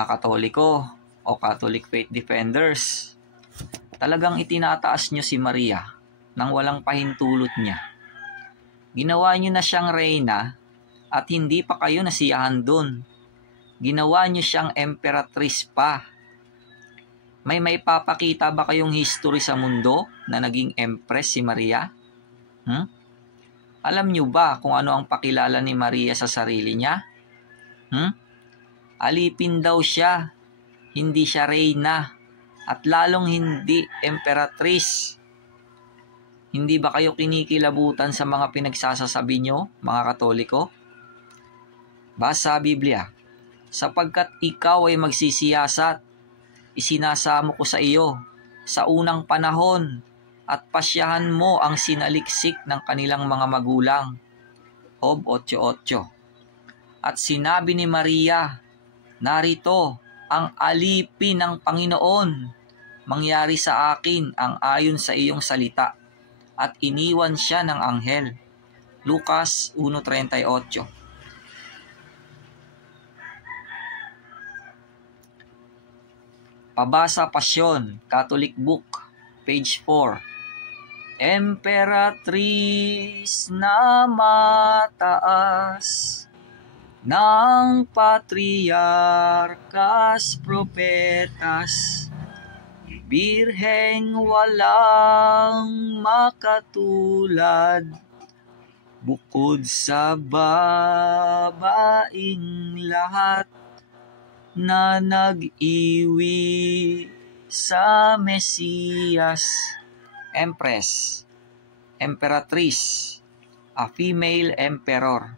mga Katoliko o Catholic Faith Defenders, talagang itinataas nyo si Maria nang walang pahintulot niya. Ginawa nyo na siyang reyna at hindi pa kayo nasiyahan dun. Ginawa nyo siyang emperatrice pa. May maipapakita ba kayong history sa mundo na naging empress si Maria? Alam nyo ba kung ano ang pakilala ni Maria sa sarili niya? Alipin daw siya, hindi siya reyna, at lalong hindi emperatrice. Hindi ba kayo kinikilabutan sa mga pinagsasasabi nyo, mga Katoliko? Basa sa Biblia, sapagkat ikaw ay magsisiyasat, isinasamo ko sa iyo sa unang panahon at pasyahan mo ang sinaliksik ng kanilang mga magulang. Job 8:8. At sinabi ni Maria, narito ang alipin ng Panginoon, mangyari sa akin ang ayon sa iyong salita, at iniwan siya ng anghel. Lucas 1:38. Pabasa Pasyon, Catholic Book, page 4. Emperatrice na mataas ng patriarkas, propetas, birheng walang makatulad, bukod sa babaing lahat na nag-iwi sa Mesiyas. Empress, emperatrice, a female emperor.